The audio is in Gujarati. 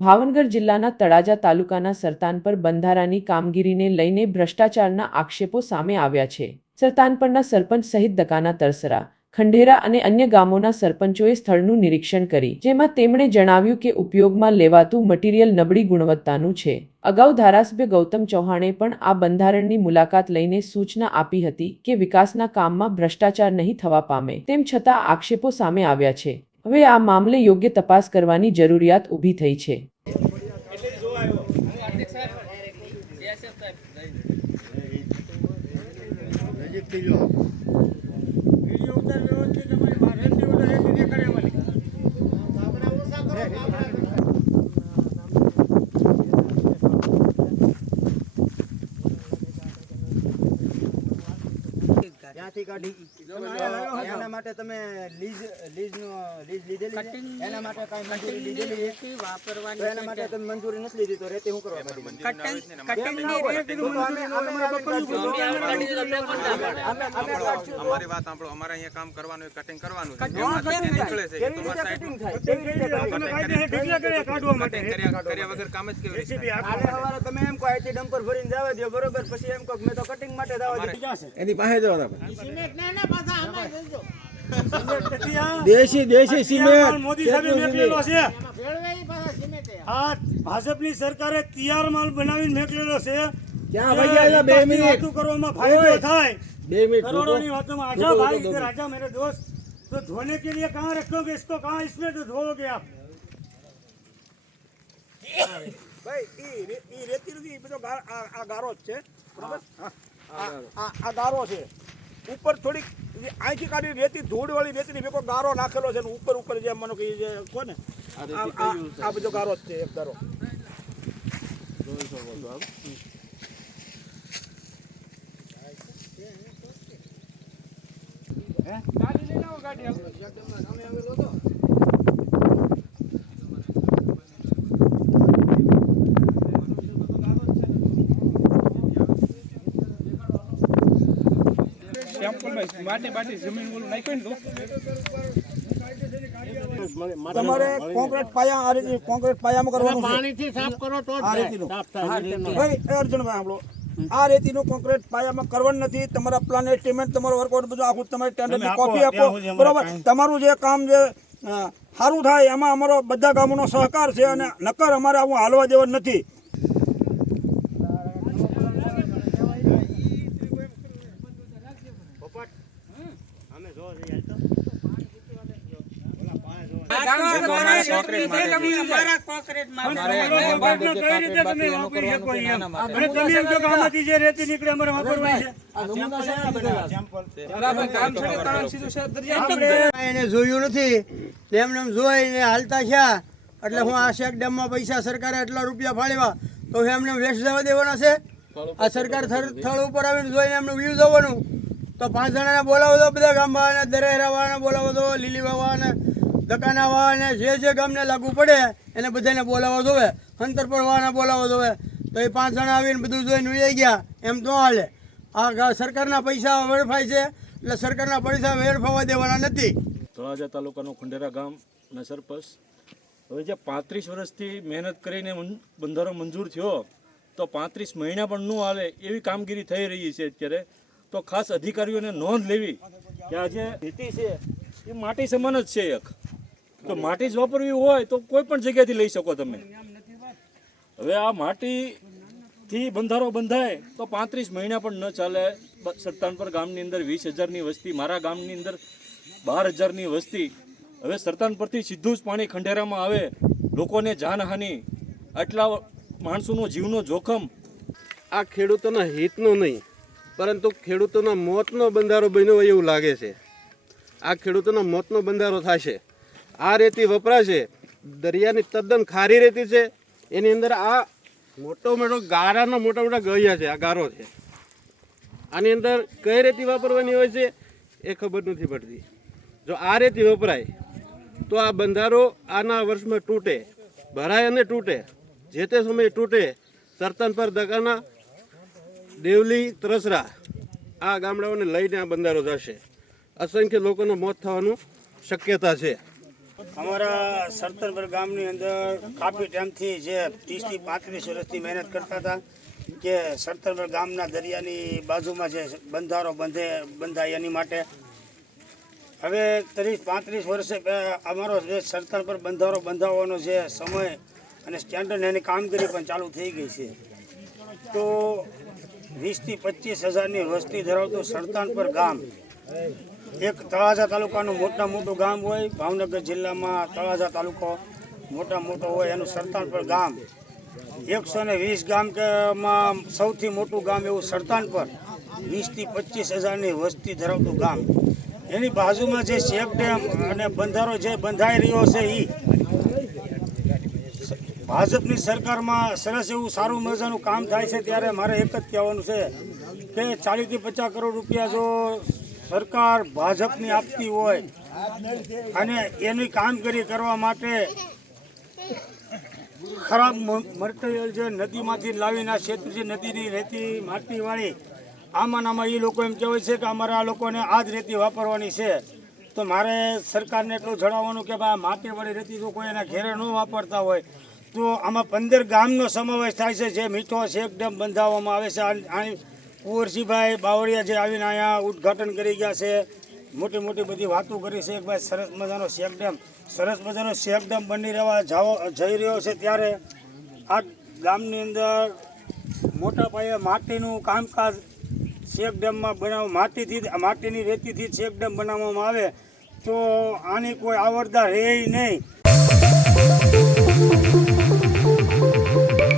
ભાવનગર જિલ્લાના તળાજા તાલુકાના સરતાનપર બંધારાની કામગીરીને લઈને ભ્રષ્ટાચારના આક્ષેપો સામે આવ્યા છે। સરતાનપરના સરપંચ સહિત દકાના તરસરા, ખંડેરા અને અન્ય ગામોના સરપંચોએ સ્થળનું નિરીક્ષણ કરી, જેમાં તેમણે જણાવ્યું કે ઉપયોગમાં લેવાતું મટીરીયલ નબળી ગુણવત્તાનું છે। અગાઉ ધારાસભ્ય ગૌતમ ચૌહાણે પણ આ બંધારણની મુલાકાત લઈને સૂચના આપી હતી કે વિકાસના કામમાં ભ્રષ્ટાચાર નહીં થવા પામે, તેમ છતાં આક્ષેપો સામે આવ્યા છે। હવે આ મામલે યોગ્ય તપાસ કરવાની જરૂરિયાત ઊભી થઈ છે। ત્યાંથી કાઢી એના માટે તમે લીઝ લીધેલી છે, એના માટે કાંઈ મંજૂરી લીધેલી છે વાપરવાની, એના માટે તમે મંજૂરી નથી લીધી તો રેતી શું કરવા અમારી વાત સાંભળો, અમારે અહીંયા કામ કરવાનું કટિંગ કરવાનું છે, કર્યા વગર કામ જ કેવી રીતે તમે એમ કહો આઈટી ડમ્પર ભરીને જવા દો, બરોબર, પછી એમ કહો મેં તો કટિંગ માટે જવા દો, એની પાસે જવા દેશી સિમેન્ટ મોદી સાહેબે મેકલેલો છે। આ ભાજપની સરકારે તૈયાર માલ બનાવીને મેકલેલો છે। ક્યાં ભાઈ 2 મિનિટ વાતો કરવામાં ફાયદો થાય, 2 મિનિટ करोड़ों वातों आजा भाई इधर आजा मेरे दोस्त, तो धोने के लिए कहाँ रखोगे इसको, कहाँ इसमें तो धोओगे आप? ભાઈ ઈ રેતી નથી, બધો આ ગારો જ છે, બરાબર? આ ગારો છે, ઉપર થોડીક અહીંથી કાઢી રેતી ધૂળ વાળી રેતી ભેગો ગારો નાખેલો છે, ઉપર જે માનો કે જે કોને આ બધો ગારો જ છે, એક ગારો। ગાડી લઈને આવો, ગાડી સામે આવેલો હતો। તમારે કોન્ક્રીટ પાયા આ રીતે કોન્ક્રીટ પાયામાં કરવાનું છે, પાણીથી સાફ કરો તો આ રીતનું ભાઈ અર્જુનભાઈ આપણો આ રેતીનું કોન્ક્રીટ પાયામાં કરવાનું નથી। તમારા પ્લાન એસ્ટિમેટ, તમારો વર્કઆઉટ બધું આખું તમારે ટેન્ડરની કોપી આપો, બરોબર? તમારું જે કામ જે સારું થાય એમાં અમારો બધા ગામોનો સહકાર છે, અને નકર અમારે આવું હાલવા દેવાનું નથી। એને જોયું નથી, એમને જોઈને હાલતા થયા એટલે હું આ શેક ડેમમાં પૈસા સરકારે એટલા રૂપિયા ફાળવ્યા તો એમને વેસ્ટ જવા દેવાના છે? આ સરકાર સ્થળ ઉપર આવીને જોઈને એમને વ્યૂ જવાનું તો 5 જણાને બોલાવો દો, બધા ગામવાળાને, દરેરાવાળાને બોલાવો દો, લીલીવાળાને, દકાનાવાળાને, જે ગામને લાગુ પડે એને બધાને બોલાવવા જોવે, અંતરપરવાળાને બોલાવવા જોવે, તો એ 5 જણા આવીને બધું જોઈને ઉઈ ગયા એમ તો હાલે। આ સરકારના પૈસા વેડફાય છે, એટલે સરકારના પૈસા વેડફાવા દેવાના નથી। તળાજા તાલુકાનું ખંડેરા ગામના સરપંચ, હવે જે 35 વર્ષથી મહેનત કરીને બંધારો મંજૂર થયો તો 35 મહિના પણ ન હાલે એવી કામગીરી થઈ રહી છે અત્યારે। તો ખાસ અધિકારીઓને નોંધ લેવી કે આ જે રેતી છે એ માટી સમાન જ છે એક, તો માટી જ વાપરવી હોય તો કોઈ પણ જગ્યાથી લઈ શકો તમે। હવે આ માટીથી બંધારો બંધાય તો 35 મહિના પણ ન ચાલે। સરતાનપર ગામની અંદર 20,000ની વસ્તી, મારા ગામની અંદર 12,000ની વસ્તી, હવે સરતાનપરથી સીધું જ પાણી ખંડેરામાં આવે, લોકોને જાનહાનિ, આટલા માણસોનો જીવનો જોખમ। આ ખેડૂતોના હિતનો નહીં પરંતુ ખેડૂતોના મોતનો બંધારો બન્યો એવું લાગે છે। આ ખેડૂતોના મોતનો બંધારો થશે। આ રેતી વપરાશે, દરિયાની તદ્દન ખારી રેતી છે, એની અંદર આ મોટો ગારાના મોટા ગળિયા છે, આ ગારો છે, આની અંદર કઈ રેતી વાપરવાની હોય છે એ ખબર નથી પડતી। જો આ રેતી વપરાય તો આ બંધારો આના વર્ષમાં તૂટે, ભરાય અને તૂટે, જે તે સમયે તૂટે। સરતાનપર, દકાના, દેવલી, તરસરા આ ગામડાઓને લઈને આ બંધારો જશે। અસંખ્ય લોકોનું મોત થવાનું શક્યતા છે। અમારા સરતનપર ગામની અંદર કાફી ટાઈમથી જે 30 થી 35 વર્ષથી મહેનત કરતા હતા કે સરતનપર ગામના દરિયાની બાજુમાં જે બંધારો બંધાય એની માટે. હવે 30-35 વર્ષે અમારો જે સરતનપર બંધારો બંધાવવાનો જે સમય અને સ્ટેન્ડર્ડ એની કામગીરી પણ ચાલુ થઈ ગઈ છે. તો 20 થી 25 હજારની વસ્તી ધરાવતું સરતનપર ગામ એક તળાજા તાલુકાનું મોટું ગામ હોય. ભાવનગર જિલ્લામાં તળાજા તાલુકો મોટો હોય એનું સરતનપર ગામ 120 ગામમાં સૌથી મોટું ગામ એવું સરતનપર 20 થી 25 હજારની વસ્તી ધરાવતું ગામ. એની બાજુમાં જે શેક ડેમ અને બંધારો જે બંધાઈ રહ્યો છે એ ભાજપની સરકારમાં સરસ એવું સારું મજાનું કામ થાય છે. ત્યારે મારે એક જ કહેવાનું છે કે 40 થી 50 કરોડ રૂપિયા જો સરકાર ભાજપની આપતી હોય અને એની કામગીરી કરવા માટે ખરાબ મટીરિયલ જે નદીમાંથી લાવીને આ ક્ષેત્ર નદીની રેતી માટીવાળી આમાં એ લોકો એમ કહેવાય છે કે અમારે આ લોકોને આ જ રેતી વાપરવાની છે. તો મારે સરકારને એટલું જણાવવાનું કે ભાઈ માટીવાળી રેતી જો કોઈ એના ઘેરે ન વાપરતા હોય તો આમાં 15 ગામનો સમાવેશ થાય છે. જે મીઠો શેક ડેમ બંધાવવામાં આવે છે. કુંવરજીભાઈ બાવળિયા જે આવીને અહીંયા ઉદ્ઘાટન કરી ગયા છે, મોટી બધી વાતો કરી છે કે ભાઈ સરસ મજાનો શેક ડેમ બની જઈ રહ્યો છે. ત્યારે આ ગામની અંદર મોટા પાયે માટીનું કામકાજ શેક ડેમમાં માટીની રેતીથી શેક ડેમ બનાવવામાં આવે તો આની કોઈ આવરદા રહે નહીં.